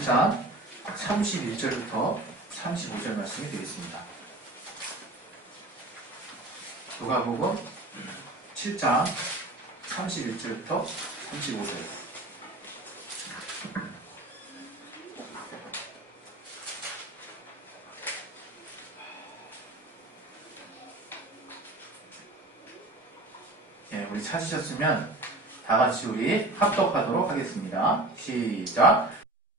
7장 31절부터 35절 말씀이 되겠습니다. 누가복음 7장 31절부터 35절. 예, 우리 찾으셨으면 다 같이 우리 합독하도록 하겠습니다. 시작.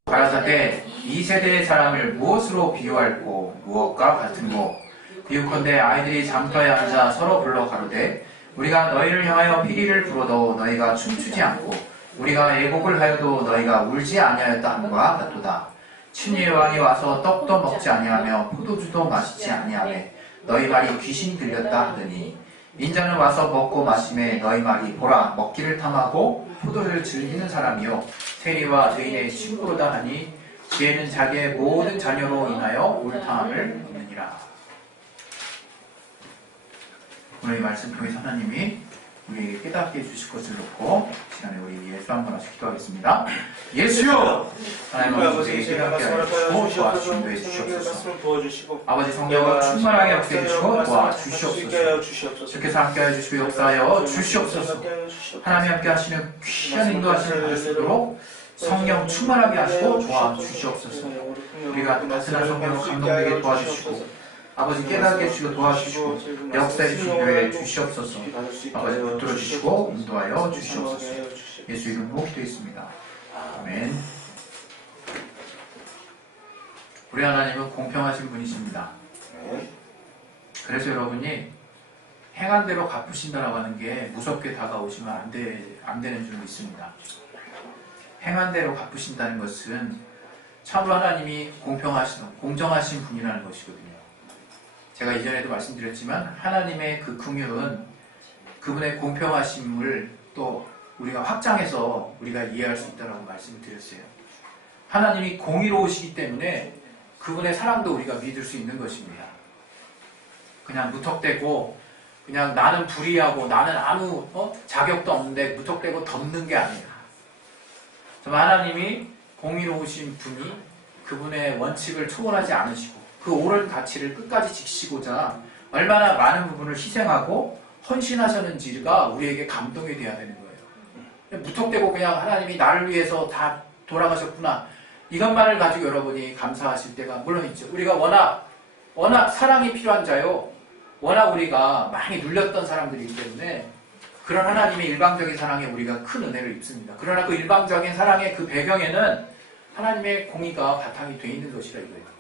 가라사대 이 세대의 사람을 무엇으로 비유할꼬 무엇과 같은꼬 비유컨대 아이들이 잠터에 앉아 서로 불러 가로되 우리가 너희를 향하여 피리를 불어도 너희가 춤추지 않고 우리가 애곡을 하여도 너희가 울지 아니하였다 함과 같도다. 친히 왕이 와서 떡도 먹지 아니하며 포도주도 마시지 아니하며 너희 말이 귀신이 들렸다 하더니 인자는 와서 먹고 마심에 너희 말이 보라 먹기를 탐하고 포도를 즐기는 사람이요 세리와 죄인의 친구로다 하니 지혜는 자기의 모든 자녀로 인하여 옳다함을 얻느니라. 오늘 이 말씀 통해서 하나님이 우리에게 깨닫게 해주실 것을 놓고 시간에 우리 예수 한 번 하시 기도하겠습니다. 예수요! 하나님 아버지 깨닫게 하여 주시고 도와주시옵소서. 주시옵소서. 아버지 성령을 충만하게 함께 해주시고 도와주시옵소서. 주께서 함께 해주시고 역사하여 주시옵소서. 하나님 함께 하시는 귀한 인도하심을 받을 수 있도록 성령 충만하게 하시고 도와주시옵소서. 우리가 따뜻한 성령으로 감동되게 도와주시고 아버지 깨닫게 해주시고 도와주시고 역사해 주시고 교회에 주시옵소서. 아버지 붙들어 주시고 인도하여 주시옵소서. 예수 이름으로 기도했습니다. 아멘. 우리 하나님은 공평하신 분이십니다. 그래서 여러분이 행한 대로 갚으신다라고 하는 게 무섭게 다가오시면 안 되는 줄 믿습니다. 행한 대로 갚으신다는 것은 참으로 하나님이 공정하신 분이라는 것이거든요. 제가 이전에도 말씀드렸지만 하나님의 그 긍휼은 그분의 공평하심을 또 우리가 확장해서 우리가 이해할 수 있다고 말씀을 드렸어요. 하나님이 공의로우시기 때문에 그분의 사랑도 우리가 믿을 수 있는 것입니다. 그냥 무턱대고 그냥 나는 불의하고 나는 아무 자격도 없는데 무턱대고 덮는 게 아니에요. 정말 하나님이 공의로우신 분이 그분의 원칙을 초월하지 않으시고 그 옳은 가치를 끝까지 지키시고자 얼마나 많은 부분을 희생하고 헌신하셨는지가 우리에게 감동이 되어야 되는 거예요. 무턱대고 그냥 하나님이 나를 위해서 다 돌아가셨구나 이것만을 가지고 여러분이 감사하실 때가 물론 있죠. 우리가 워낙 사랑이 필요한 자요. 워낙 우리가 많이 눌렸던 사람들이기 때문에 그런 하나님의 일방적인 사랑에 우리가 큰 은혜를 입습니다. 그러나 그 일방적인 사랑의 그 배경에는 하나님의 공의가 바탕이 되어 있는 것이라 이거예요.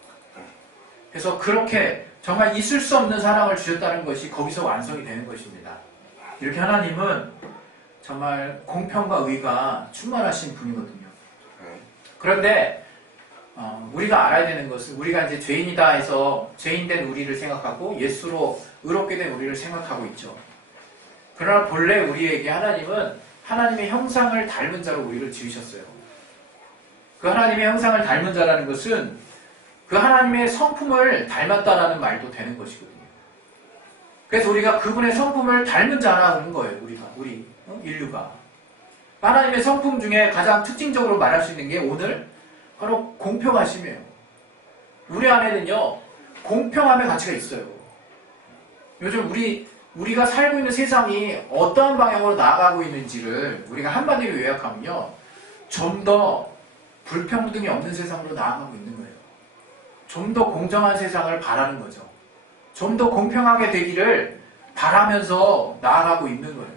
그래서 그렇게 정말 있을 수 없는 사랑을 주셨다는 것이 거기서 완성이 되는 것입니다. 이렇게 하나님은 정말 공평과 의가 충만하신 분이거든요. 그런데 우리가 알아야 되는 것은 우리가 이제 죄인이다 해서 죄인된 우리를 생각하고 예수로 의롭게 된 우리를 생각하고 있죠. 그러나 본래 우리에게 하나님은 하나님의 형상을 닮은 자로 우리를 지으셨어요. 그 하나님의 형상을 닮은 자라는 것은 그 하나님의 성품을 닮았다라는 말도 되는 것이거든요. 그래서 우리가 그분의 성품을 닮은 자라는 거예요. 우리 인류가. 하나님의 성품 중에 가장 특징적으로 말할 수 있는 게 오늘 바로 공평하심이에요. 우리 안에는요 공평함의 가치가 있어요. 요즘 우리가 살고 있는 세상이 어떠한 방향으로 나아가고 있는지를 우리가 한마디로 요약하면요 좀 더 불평등이 없는 세상으로 나아가고 있는 거예요. 좀 더 공정한 세상을 바라는 거죠. 좀 더 공평하게 되기를 바라면서 나아가고 있는 거예요.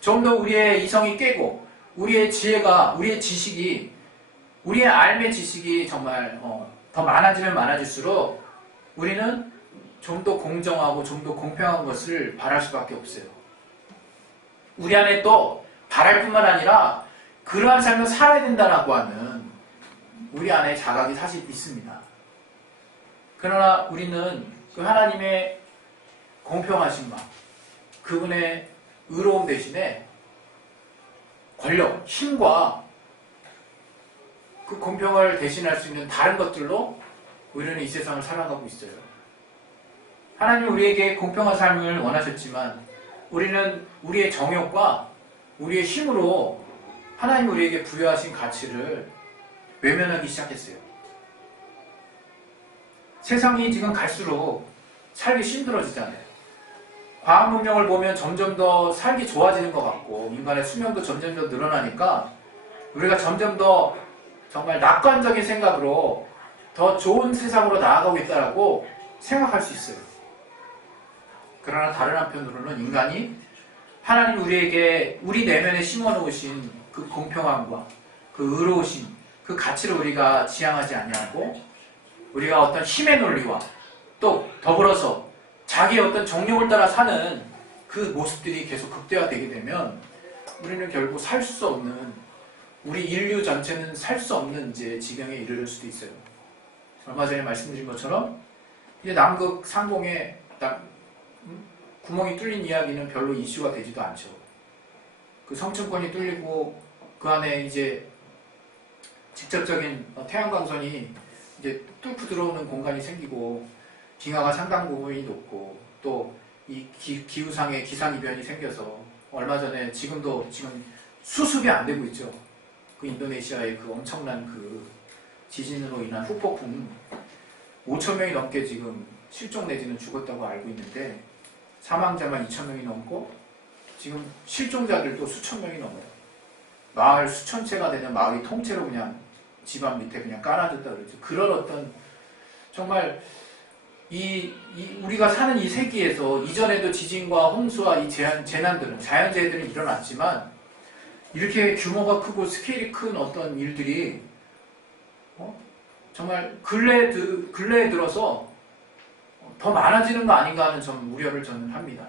좀 더 우리의 이성이 깨고 우리의 지혜가 우리의 지식이 우리의 삶의 지식이 정말 더 많아지면 많아질수록 우리는 좀 더 공정하고 좀 더 공평한 것을 바랄 수밖에 없어요. 우리 안에 또 바랄 뿐만 아니라 그러한 삶을 살아야 된다라고 하는 우리 안에 자각이 사실 있습니다. 그러나 우리는 그 하나님의 공평하신 그분의 의로움 대신에 권력, 힘과 그 공평을 대신할 수 있는 다른 것들로 우리는 이 세상을 살아가고 있어요. 하나님은 우리에게 공평한 삶을 원하셨지만 우리는 우리의 정욕과 우리의 힘으로 하나님이 우리에게 부여하신 가치를 외면하기 시작했어요. 세상이 지금 갈수록 살기 힘들어지잖아요. 과학 문명을 보면 점점 더 살기 좋아지는 것 같고 인간의 수명도 점점 더 늘어나니까 우리가 점점 더 정말 낙관적인 생각으로 더 좋은 세상으로 나아가고 있다고 생각할 수 있어요. 그러나 다른 한편으로는 인간이 하나님 우리에게 우리 내면에 심어놓으신 그 공평함과 그 의로우심, 그 가치를 우리가 지향하지 아니하고 우리가 어떤 힘의 논리와 또 더불어서 자기의 어떤 정욕을 따라 사는 그 모습들이 계속 극대화되게 되면 우리는 결국 살 수 없는, 우리 인류 전체는 살 수 없는 이제 지경에 이르를 수도 있어요. 얼마 전에 말씀드린 것처럼 이제 남극 상공에 구멍이 뚫린 이야기는 별로 이슈가 되지도 않죠. 그 성층권이 뚫리고 그 안에 이제 직접적인 태양광선이 이제 뚫고 들어오는 공간이 생기고 빙하가 상당 부분이 높고 또 이 기후상의 기상이변이 생겨서 얼마 전에 지금 수습이 안 되고 있죠. 그 인도네시아의 그 엄청난 그 지진으로 인한 후폭풍 5,000명이 넘게 지금 실종 내지는 죽었다고 알고 있는데 사망자만 2,000명이 넘고 지금 실종자들도 수천 명이 넘어요. 마을 수천 채가 되는 마을이 통째로 그냥 집안 밑에 그냥 깔아줬다 그러죠. 그런 어떤 정말 우리가 사는 이 세기에서 이전에도 지진과 홍수와 이 재난들은 자연재해들은 일어났지만 이렇게 규모가 크고 스케일이 큰 어떤 일들이 정말 근래에 들어서 더 많아지는 거 아닌가 하는 좀 우려를 저는 합니다.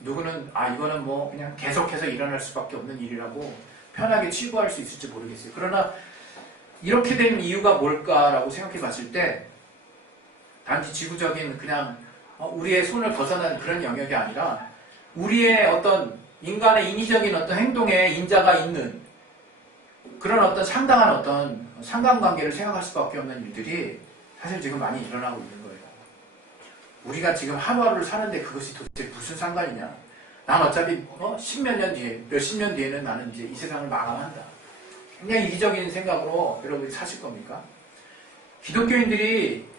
누구는 이거는 뭐 그냥 계속해서 일어날 수밖에 없는 일이라고 편하게 치부할 수 있을지 모르겠어요. 그러나 이렇게 된 이유가 뭘까라고 생각해 봤을 때 단지 지구적인 그냥 우리의 손을 벗어난 그런 영역이 아니라 우리의 어떤 인간의 인위적인 어떤 행동에 인자가 있는 그런 어떤 상당한 어떤 상관관계를 생각할 수밖에 없는 일들이 사실 지금 많이 일어나고 있는 거예요. 우리가 지금 하루하루를 사는데 그것이 도대체 무슨 상관이냐? 난 어차피 십몇 년 뒤에, 몇십 년 뒤에는 나는 이제 이 세상을 마감한다. 굉장히 이기적인 생각으로 여러분이 사실 겁니까? 기독교인들이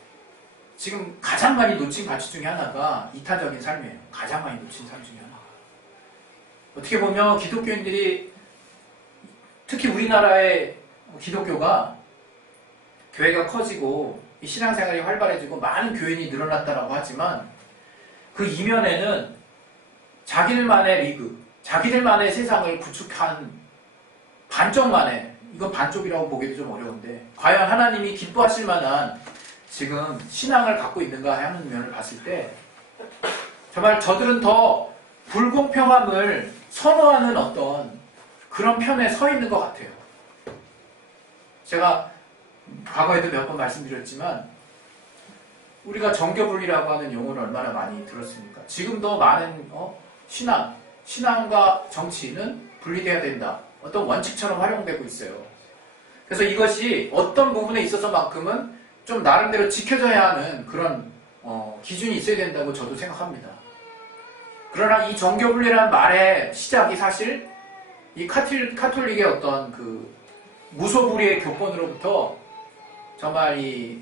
지금 가장 많이 놓친 가치 중에 하나가 이타적인 삶이에요. 가장 많이 놓친 삶 중에 하나. 어떻게 보면 기독교인들이 특히 우리나라의 기독교가 교회가 커지고 신앙생활이 활발해지고 많은 교인이 늘어났다고 하지만 그 이면에는 자기들만의 리그, 자기들만의 세상을 구축한 반쪽만의, 이건 반쪽이라고 보기도 좀 어려운데 과연 하나님이 기뻐하실 만한 지금 신앙을 갖고 있는가 하는 면을 봤을 때 정말 저들은 더 불공평함을 선호하는 어떤 그런 편에 서 있는 것 같아요. 제가 과거에도 몇 번 말씀드렸지만 우리가 정교분리라고 하는 용어를 얼마나 많이 들었습니까? 지금도 많은 신앙과 정치는 분리돼야 된다. 어떤 원칙처럼 활용되고 있어요. 그래서 이것이 어떤 부분에 있어서만큼은 좀 나름대로 지켜져야 하는 그런 기준이 있어야 된다고 저도 생각합니다. 그러나 이 정교분리라는 말의 시작이 사실 이 카톨릭의 어떤 그 무소불위의 교권으로부터 정말 이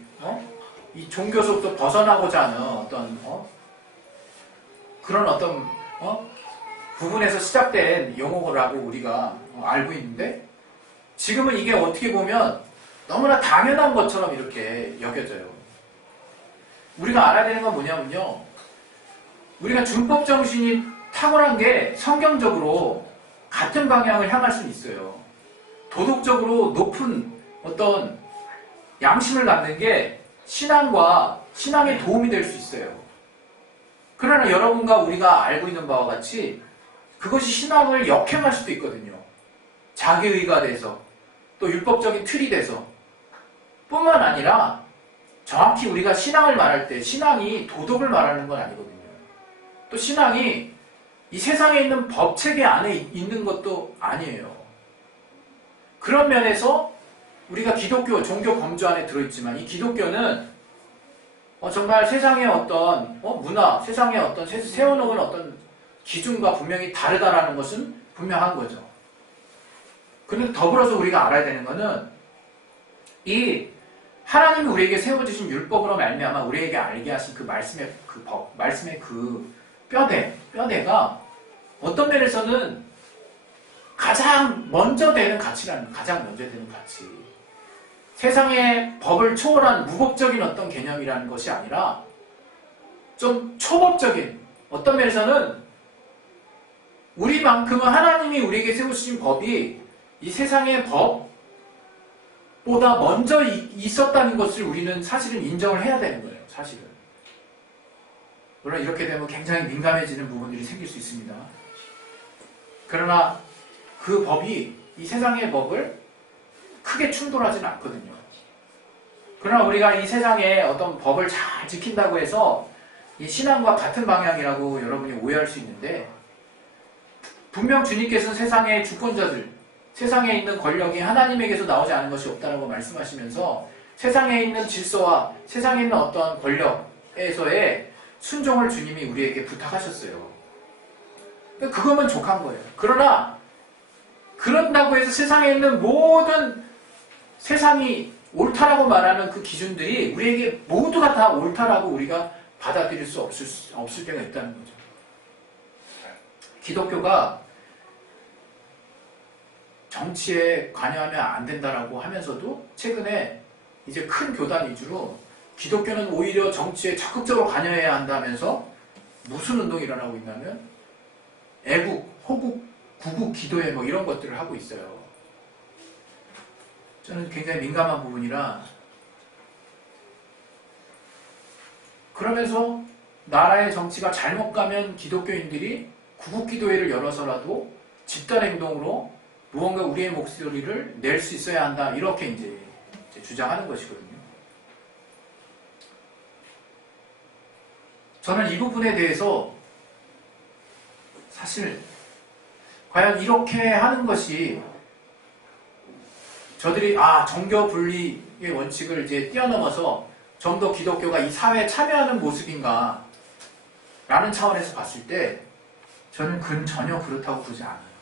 종교속도 벗어나고자 하는 어떤 그런 어떤 부분에서 시작된 용어라고 우리가 알고 있는데 지금은 이게 어떻게 보면 너무나 당연한 것처럼 이렇게 여겨져요. 우리가 알아야 되는 건 뭐냐면요. 우리가 준법 정신이 탁월한 게 성경적으로 같은 방향을 향할 수는 있어요. 도덕적으로 높은 어떤 양심을 갖는 게 신앙에 도움이 될 수 있어요. 그러나 여러분과 우리가 알고 있는 바와 같이 그것이 신앙을 역행할 수도 있거든요. 자기의가 돼서 또 율법적인 틀이 돼서 뿐만 아니라 정확히 우리가 신앙을 말할 때 신앙이 도덕을 말하는 건 아니거든요. 또 신앙이 이 세상에 있는 법체계 안에 있는 것도 아니에요. 그런 면에서 우리가 기독교 종교 범주 안에 들어있지만 이 기독교는 정말 세상의 어떤 문화, 세상의 어떤 세워놓은 어떤 기준과 분명히 다르다라는 것은 분명한 거죠. 그런데 더불어서 우리가 알아야 되는 것은 이 하나님이 우리에게 세워주신 율법으로 말미암아 우리에게 알게 하신 그 말씀의 그 법, 말씀의 그 뼈대가 어떤 면에서는 가장 먼저 되는 가치라는, 가장 먼저 되는 가치. 세상의 법을 초월한 무법적인 어떤 개념이라는 것이 아니라 좀 초법적인, 어떤 면에서는 우리만큼은 하나님이 우리에게 세우신 법이 이 세상의 법보다 먼저 있었다는 것을 우리는 사실은 인정을 해야 되는 거예요. 사실은. 물론 이렇게 되면 굉장히 민감해지는 부분들이 생길 수 있습니다. 그러나 그 법이 이 세상의 법을 크게 충돌하지는 않거든요. 그러나 우리가 이 세상의 어떤 법을 잘 지킨다고 해서 이 신앙과 같은 방향이라고 여러분이 오해할 수 있는데, 분명 주님께서는 세상의 주권자들, 세상에 있는 권력이 하나님에게서 나오지 않은 것이 없다고 말씀하시면서 세상에 있는 질서와 세상에 있는 어떤 권력에서의 순종을 주님이 우리에게 부탁하셨어요. 그거면 족한 거예요. 그러나 그런다고 해서 세상에 있는 모든 세상이 옳다라고 말하는 그 기준들이 우리에게 모두가 다 옳다라고 우리가 받아들일 수 없을 때가 있다는 거죠. 기독교가 정치에 관여하면 안 된다라고 하면서도 최근에 이제 큰 교단 위주로 기독교는 오히려 정치에 적극적으로 관여해야 한다면서 무슨 운동이 일어나고 있냐면 애국, 호국, 구국 기도회 뭐 이런 것들을 하고 있어요. 저는 굉장히 민감한 부분이라, 그러면서 나라의 정치가 잘못 가면 기독교인들이 구국 기도회를 열어서라도 집단 행동으로 무언가 우리의 목소리를 낼 수 있어야 한다, 이렇게 이제 주장하는 것이거든요. 저는 이 부분에 대해서 사실 과연 이렇게 하는 것이 저들이 정교 분리의 원칙을 이제 뛰어넘어서 좀 더 기독교가 이 사회에 참여하는 모습인가 라는 차원에서 봤을 때 저는 그는 전혀 그렇다고 보지 않아요.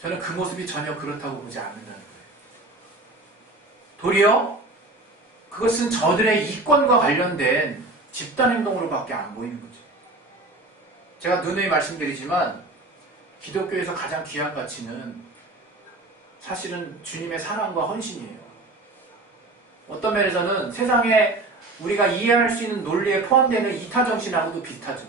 저는 그 모습이 전혀 그렇다고 보지 않는다는 거예요. 도리어 그것은 저들의 이권과 관련된 집단행동으로밖에 안 보이는 거죠. 제가 누누이 말씀드리지만 기독교에서 가장 귀한 가치는 사실은 주님의 사랑과 헌신이에요. 어떤 면에서는 세상에 우리가 이해할 수 있는 논리에 포함되는 이타정신하고도 비슷하죠.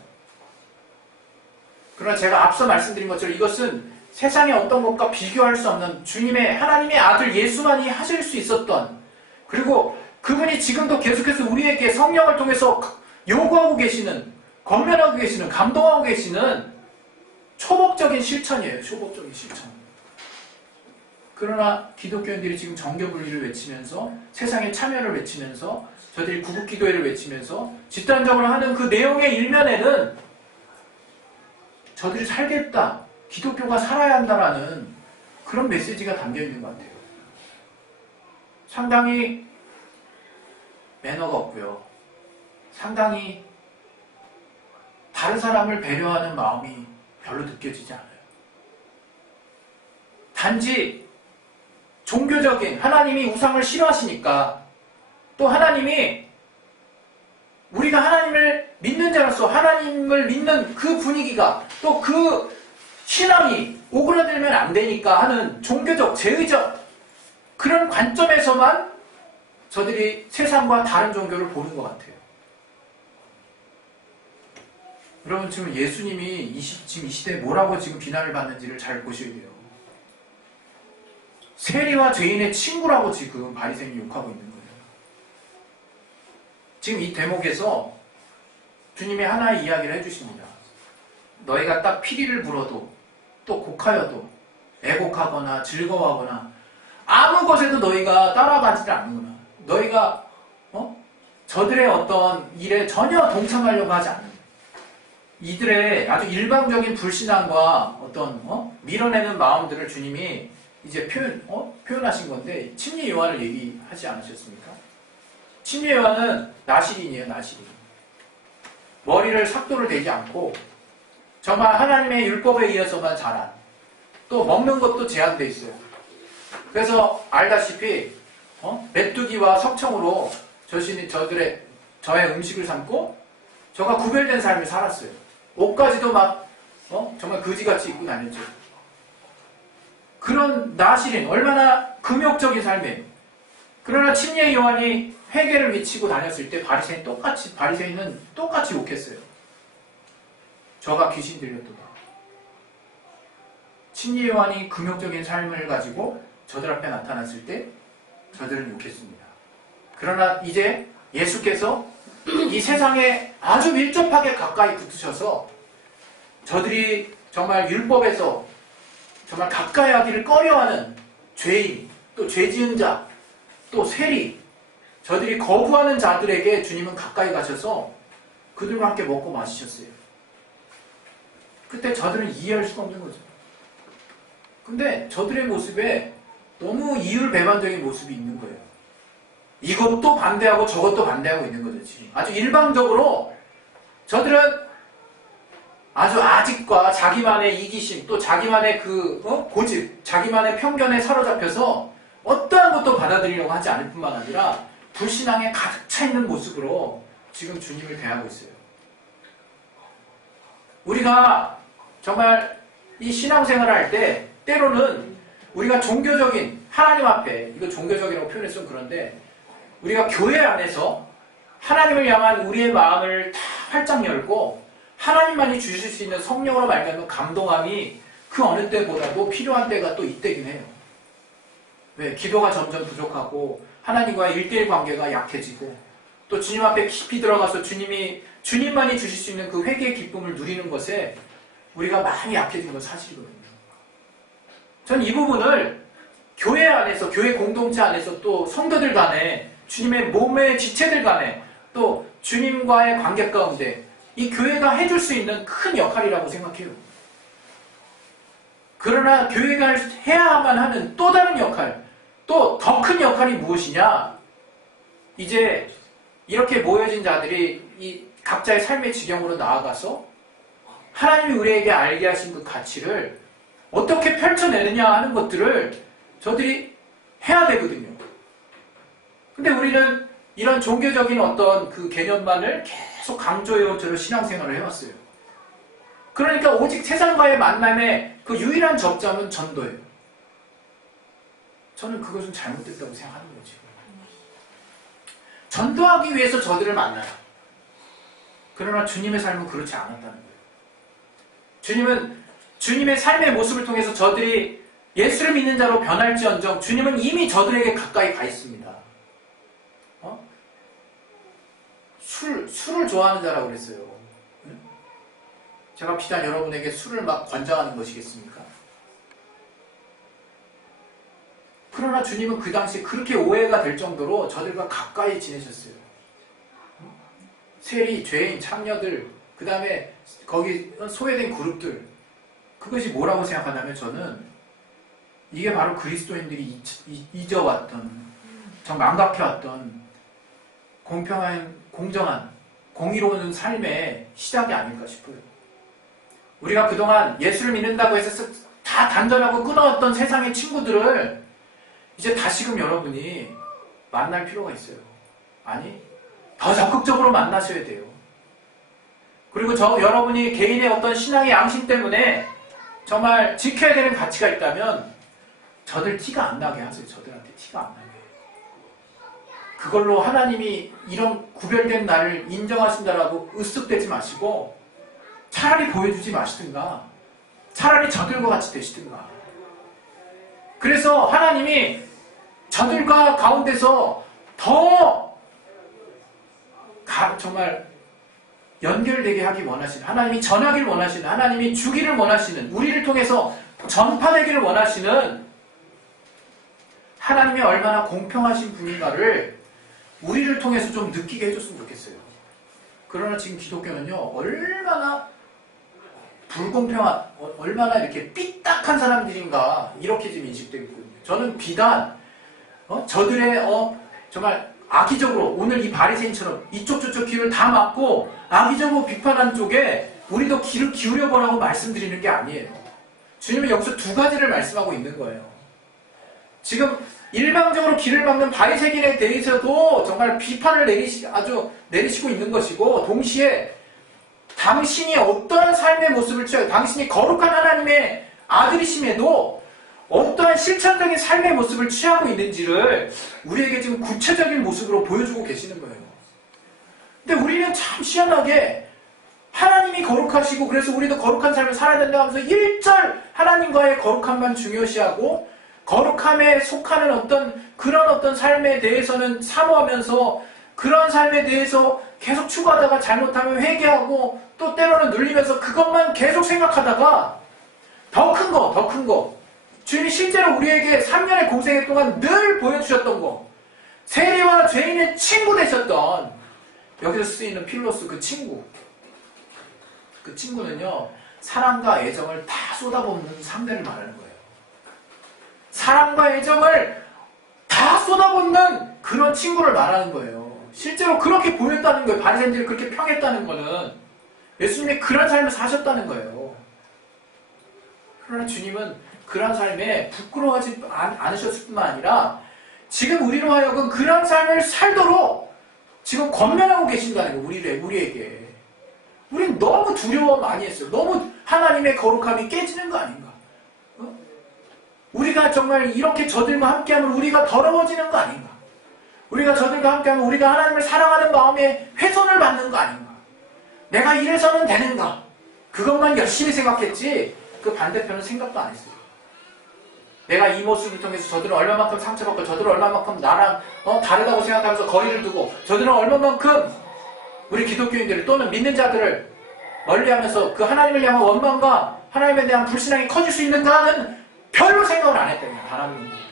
그러나 제가 앞서 말씀드린 것처럼 이것은 세상의 어떤 것과 비교할 수 없는 주님의, 하나님의 아들 예수만이 하실 수 있었던, 그리고 그분이 지금도 계속해서 우리에게 성령을 통해서 요구하고 계시는, 권면하고 계시는, 감동하고 계시는 초법적인 실천이에요. 초법적인 실천. 그러나 기독교인들이 지금 정교분리를 외치면서, 세상의 참여를 외치면서, 저들이 구국기도회를 외치면서 집단적으로 하는 그 내용의 일면에는 저들이 살겠다, 기독교가 살아야 한다라는 그런 메시지가 담겨있는 것 같아요. 상당히 매너가 없고요. 상당히 다른 사람을 배려하는 마음이 별로 느껴지지 않아요. 단지 종교적인, 하나님이 우상을 싫어하시니까, 또 하나님이 우리가 하나님을 믿는 자로서 하나님을 믿는 그 분위기가, 또 그 신앙이 오그라들면 안 되니까 하는 종교적, 제의적 그런 관점에서만 저들이 세상과 다른 종교를 보는 것 같아요. 여러분, 지금 예수님이 지금 이 시대에 뭐라고 지금 비난을 받는지를 잘 보셔야 돼요. 세리와 죄인의 친구라고 지금 바리새인이 욕하고 있는 거예요. 지금 이 대목에서 주님이 하나의 이야기를 해주십니다. 너희가 딱 피리를 불어도, 또 곡하여도, 애곡하거나 즐거워하거나 아무 것에도 너희가 따라가지 않는구나. 너희가 저들의 어떤 일에 전혀 동참하려고 하지 않는, 이들의 아주 일방적인 불신앙과 어떤 밀어내는 마음들을 주님이 이제 표현하신 건데, 침례 요한을 얘기하지 않으셨습니까? 침례 요한은 나시린이에요. 나시린. 머리를 삭도를 대지 않고 정말 하나님의 율법에 의해서만 자란, 또 먹는 것도 제한돼 있어요. 그래서 알다시피 메뚜기와 석청으로 저의 음식을 삼고 저가 구별된 삶을 살았어요. 옷까지도 막 정말 거지같이 입고 다녔죠. 그런 나실인 얼마나 금욕적인 삶이에요. 그러나 침례 요한이 회개를 미치고 다녔을 때 바리새인은 똑같이 욕했어요. 저가 귀신 들렸도다. 침례 요한이 금욕적인 삶을 가지고 저들 앞에 나타났을 때 저들은 욕했습니다. 그러나 이제 예수께서 이 세상에 아주 밀접하게 가까이 붙으셔서 저들이 정말 율법에서 정말 가까이 하기를 꺼려하는 죄인, 또 죄지은 자, 또 세리, 저들이 거부하는 자들에게 주님은 가까이 가셔서 그들과 함께 먹고 마시셨어요. 그때 저들은 이해할 수가 없는 거죠. 근데 저들의 모습에 너무 이율배반적인 모습이 있는 거예요. 이것도 반대하고 저것도 반대하고 있는 거죠. 지금. 아주 일방적으로 저들은 아주 아직과 자기만의 이기심, 또 자기만의 고집, 자기만의 편견에 사로잡혀서 어떠한 것도 받아들이려고 하지 않을 뿐만 아니라 불신앙에 가득 차 있는 모습으로 지금 주님을 대하고 있어요. 우리가 정말 이 신앙생활을 할 때 때로는 우리가 종교적인 하나님 앞에, 이거 종교적이라고 표현했으면 그런데 우리가 교회 안에서 하나님을 향한 우리의 마음을 다 활짝 열고 하나님만이 주실 수 있는 성령으로 말미암은 감동함이 그 어느 때보다도 필요한 때가 또 이때긴 해요. 왜? 기도가 점점 부족하고 하나님과의 1대1 관계가 약해지고 또 주님 앞에 깊이 들어가서 주님만이 주실 수 있는 그 회개의 기쁨을 누리는 것에 우리가 많이 약해진 건 사실이거든요. 저는 이 부분을 교회 안에서, 교회 공동체 안에서 또 성도들 간에 주님의 몸의 지체들 간에 또 주님과의 관계 가운데 이 교회가 해줄 수 있는 큰 역할이라고 생각해요. 그러나 교회가 해야만 하는 또 다른 역할, 또 더 큰 역할이 무엇이냐? 이제 이렇게 모여진 자들이 이 각자의 삶의 지경으로 나아가서 하나님이 우리에게 알게 하신 그 가치를 어떻게 펼쳐내느냐 하는 것들을 저들이 해야 되거든요. 근데 우리는 이런 종교적인 어떤 그 개념만을 계속 강조해온 저런 신앙생활을 해왔어요. 그러니까 오직 세상과의 만남의 그 유일한 접점은 전도예요. 저는 그것은 잘못됐다고 생각하는 거죠. 전도하기 위해서 저들을 만나요. 그러나 주님의 삶은 그렇지 않았다는 거예요. 주님은 주님의 삶의 모습을 통해서 저들이 예수를 믿는 자로 변할지언정 주님은 이미 저들에게 가까이 가 있습니다. 술을 좋아하는 자라고 그랬어요. 제가 비단 여러분에게 술을 막 권장하는 것이겠습니까? 그러나 주님은 그 당시에 그렇게 오해가 될 정도로 저들과 가까이 지내셨어요. 세리, 죄인, 창녀들, 그 다음에 거기 소외된 그룹들, 그것이 뭐라고 생각하냐면 저는 이게 바로 그리스도인들이 잊어왔던, 정 망각해왔던 공평한, 공정한, 공의로운 삶의 시작이 아닐까 싶어요. 우리가 그동안 예수를 믿는다고 해서 다 단절하고 끊어왔던 세상의 친구들을 이제 다시금 여러분이 만날 필요가 있어요. 아니, 더 적극적으로 만나셔야 돼요. 그리고 여러분이 개인의 어떤 신앙의 양심 때문에 정말 지켜야 되는 가치가 있다면 저들 티가 안 나게 하세요. 저들한테 티가 안 나게. 그걸로 하나님이 이런 구별된 나를 인정하신다라고 으쓱대지 마시고 차라리 보여주지 마시든가 차라리 저들과 같이 되시든가. 그래서 하나님이 저들과 가운데서 더 정말 연결되게 하기 원하시는, 하나님이 전하기를 원하시는, 하나님이 주기를 원하시는, 우리를 통해서 전파되기를 원하시는 하나님이 얼마나 공평하신 분인가를 우리를 통해서 좀 느끼게 해줬으면 좋겠어요. 그러나 지금 기독교는요, 얼마나 불공평한, 얼마나 이렇게 삐딱한 사람들인가, 이렇게 지금 인식되고 있거든요. 저는 비단, 저들의, 정말 악의적으로, 오늘 이 바리새인처럼 이쪽 저쪽 귀를 다 막고 악의적으로 비판한 쪽에 우리도 귀를 기울여보라고 말씀드리는 게 아니에요. 주님은 여기서 두 가지를 말씀하고 있는 거예요. 지금 일방적으로 길을 막는 바리새인에 대해서도 정말 비판을 내리시고 있는 것이고, 동시에 당신이 어떠한 삶의 모습을 취하고 당신이 거룩한 하나님의 아들이심에도 어떠한 실천적인 삶의 모습을 취하고 있는지를 우리에게 지금 구체적인 모습으로 보여주고 계시는 거예요. 근데 우리는 참 희한하게 하나님이 거룩하시고 그래서 우리도 거룩한 삶을 살아야 된다 하면서 1절 하나님과의 거룩함만 중요시하고 거룩함에 속하는 그런 어떤 삶에 대해서는 사모하면서 그런 삶에 대해서 계속 추구하다가 잘못하면 회개하고 또 때로는 눌리면서 그것만 계속 생각하다가 더 큰 거 주님이 실제로 우리에게 3년의 공생애 동안 늘 보여주셨던 거, 세리와 죄인의 친구 되셨던, 여기서 쓰이는 필로스 그 친구는요 사랑과 애정을 다 쏟아붓는 상대를 말하는 거예요. 사랑과 애정을 다 쏟아붓는 그런 친구를 말하는 거예요. 실제로 그렇게 보였다는 거예요. 바리새인들이 그렇게 평했다는 거는 예수님이 그런 삶을 사셨다는 거예요. 그러나 주님은 그런 삶에 부끄러워하지 않으셨을 뿐만 아니라 지금 우리로 하여금 그런 삶을 살도록 지금 권면하고 계신다는 거예요. 우리에게. 우린 너무 두려워 많이 했어요. 너무 하나님의 거룩함이 깨지는 거 아닌가? 우리가 정말 이렇게 저들과 함께하면 우리가 더러워지는 거 아닌가? 우리가 저들과 함께하면 우리가 하나님을 사랑하는 마음에 훼손을 받는 거 아닌가? 내가 이래서는 되는가? 그것만 열심히 생각했지 그 반대편은 생각도 안 했어요. 내가 이 모습을 통해서 저들은 얼마만큼 상처받고 저들은 얼마만큼 나랑 다르다고 생각하면서 거리를 두고 저들은 얼마만큼 우리 기독교인들을 또는 믿는 자들을 멀리하면서 그 하나님을 향한 원망과 하나님에 대한 불신앙이 커질 수 있는가는 별로 생각을 안 했다는 거예요. 바라보는 거예요.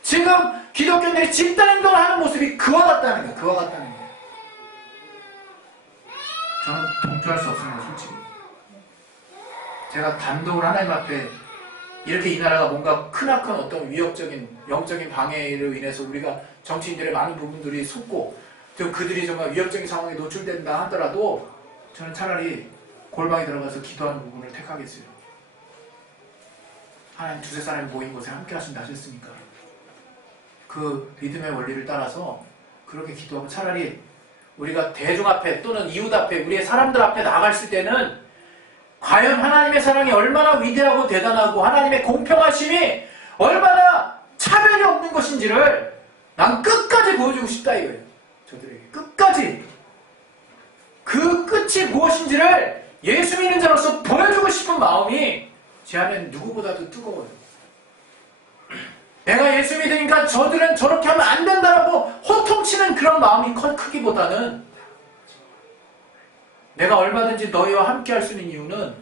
지금 기독교인들이 집단 행동을 하는 모습이 그와 같다는 거예요. 그와 같다는 거예요. 저는 동조할 수 없습니다. 솔직히. 제가 단독으로 하나님 앞에 이렇게 이 나라가 뭔가 크나큰 어떤 위협적인 영적인 방해로 인해서 우리가 정치인들의 많은 부분들이 속고 또 그들이 정말 위협적인 상황에 노출된다 하더라도 저는 차라리 골방에 들어가서 기도하는 부분을 택하겠어요. 하나님 두세 사람이 모인 곳에 함께 하신다 하셨으니까 그 믿음의 원리를 따라서 그렇게 기도하고 차라리 우리가 대중 앞에 또는 이웃 앞에 우리의 사람들 앞에 나갔을 때는 과연 하나님의 사랑이 얼마나 위대하고 대단하고 하나님의 공평하심이 얼마나 차별이 없는 것인지를 난 끝까지 보여주고 싶다 이거예요. 저들에게 끝까지 그 끝이 무엇인지를 예수 믿는 자로서 보여주고 싶은 마음이 제 안에는 누구보다도 뜨거워요. 내가 예수 믿으니까 저들은 저렇게 하면 안 된다라고 호통치는 그런 마음이 크기보다는 내가 얼마든지 너희와 함께 할 수 있는 이유는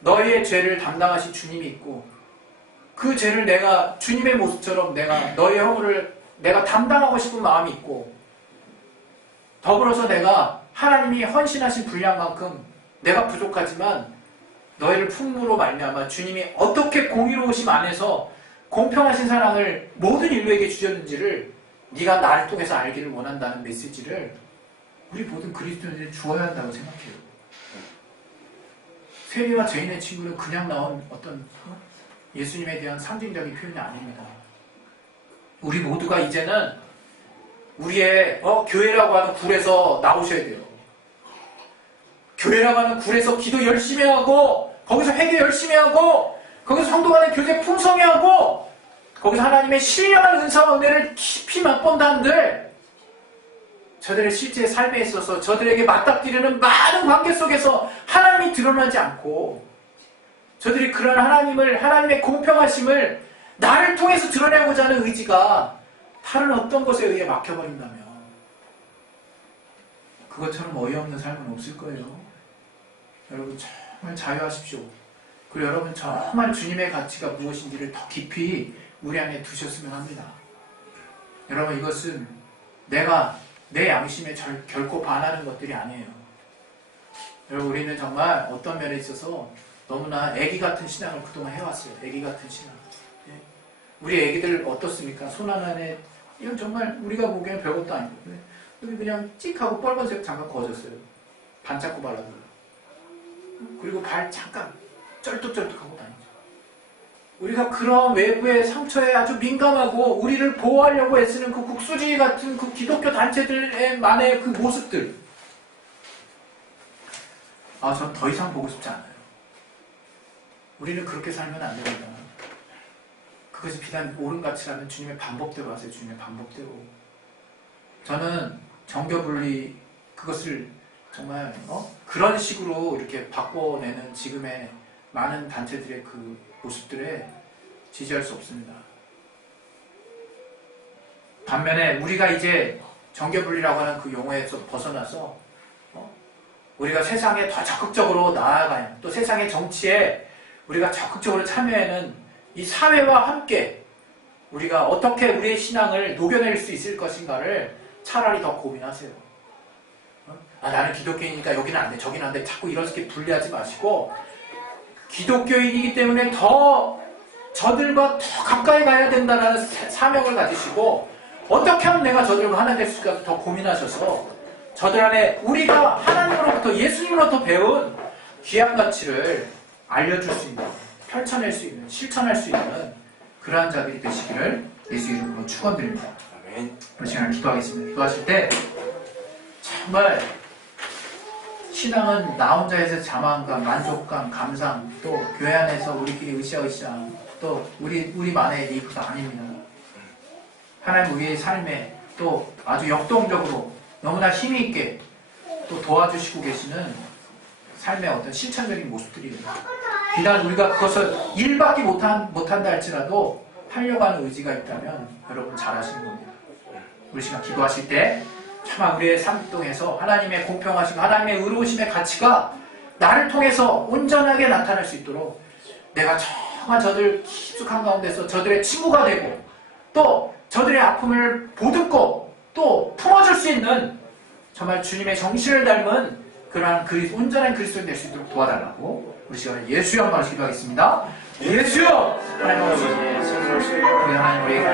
너희의 죄를 담당하신 주님이 있고 그 죄를 내가 주님의 모습처럼 내가 너희의 허물을 내가 담당하고 싶은 마음이 있고 더불어서 내가 하나님이 헌신하신 분량만큼 내가 부족하지만 너희를 품으로 말미암아 주님이 어떻게 공의로우심 안에서 공평하신 사랑을 모든 인류에게 주셨는지를 네가 나를 통해서 알기를 원한다는 메시지를 우리 모든 그리스도인들이 주어야 한다고 생각해요. 세리와 죄인의 친구는 그냥 나온 어떤 예수님에 대한 상징적인 표현이 아닙니다. 우리 모두가 이제는 우리의 교회라고 하는 굴에서 나오셔야 돼요. 교회라고 하는 굴에서 기도 열심히 하고 거기서 회개 열심히 하고 거기서 성도 간의 교제 풍성히 하고 거기서 하나님의 신령한 은사와 은혜를 깊이 맛본다 한들 저들의 실제 삶에 있어서 저들에게 맞닥뜨리는 많은 관계 속에서 하나님이 드러나지 않고 저들이 그런 하나님의 공평하심을 나를 통해서 드러내고자 하는 의지가 다른 어떤 것에 의해 막혀버린다면 그것처럼 어이없는 삶은 없을 거예요. 여러분 정말 자유하십시오. 그리고 여러분 정말 주님의 가치가 무엇인지를 더 깊이 우리 안에 두셨으면 합니다. 여러분 이것은 내가 내 양심에 결코 반하는 것들이 아니에요. 여러분 우리는 정말 어떤 면에 있어서 너무나 애기 같은 신앙을 그동안 해왔어요. 애기 같은 신앙. 우리 애기들 어떻습니까? 손 하나에 이건 정말 우리가 보기에는 별것도 아니고 여기 그냥 찍하고 빨간색 잠깐 거졌어요. 반짝고 발라도. 그리고 발 잠깐 쩔뚝쩔뚝하고 다니죠. 우리가 그런 외부의 상처에 아주 민감하고 우리를 보호하려고 애쓰는 그 국수주의 같은 그 기독교 단체들만의 그 모습들, 전 더 이상 보고 싶지 않아요. 우리는 그렇게 살면 안 됩니다. 그것이 비단 옳은 가치라면 주님의 방법대로 하세요. 주님의 방법대로. 저는 정교분리 그것을 정말 그런 식으로 이렇게 바꿔내는 지금의 많은 단체들의 그 모습들에 지지할 수 없습니다. 반면에 우리가 이제 정교분리라고 하는 그 용어에서 벗어나서 우리가 세상에 더 적극적으로 나아가는, 또 세상의 정치에 우리가 적극적으로 참여하는 이 사회와 함께 우리가 어떻게 우리의 신앙을 녹여낼 수 있을 것인가를 차라리 더 고민하세요. 나는 기독교인이니까 여기는 안 돼, 저기는 안 돼, 자꾸 이렇게 분리하지 마시고, 기독교인이기 때문에 더 저들과 더 가까이 가야 된다는 사명을 가지시고, 어떻게 하면 내가 저들과 하나 될 수 있을까 더 고민하셔서 저들 안에 우리가 하나님으로부터, 예수님으로부터 배운 귀한 가치를 알려줄 수 있는, 펼쳐낼 수 있는, 실천할 수 있는 그러한 자들이 되시기를 예수 이름으로 축원드립니다. 우리 시간을 기도하겠습니다. 기도하실 때 정말 신앙은 나 혼자에서 자만감, 만족감, 감상, 또 교회 안에서 우리끼리 으쌰으쌰, 또 우리만의 리그가 아닙니다. 하나님 우리의 삶에 또 아주 역동적으로 너무나 힘이 있게 또 도와주시고 계시는 삶의 어떤 실천적인 모습들이에요. 비단 우리가 그것을 일밖에 못한다 할지라도 하려고 하는 의지가 있다면 여러분 잘하시는 겁니다. 우리 시간 기도하실 때 참 우리의 삶동에서 하나님의 공평하심과 하나님의 의로우심의 가치가 나를 통해서 온전하게 나타날 수 있도록 내가 정말 저들 깊숙한 가운데서 저들의 친구가 되고 또 저들의 아픔을 보듬고 또 품어줄 수 있는 정말 주님의 정신을 닮은 그러한 온전한 그리스도인 될 수 있도록 도와달라고 우리 시간에 예수여 한번 기도하겠습니다. 예수여! 하나님 아버지, 우리 하나님 우리에게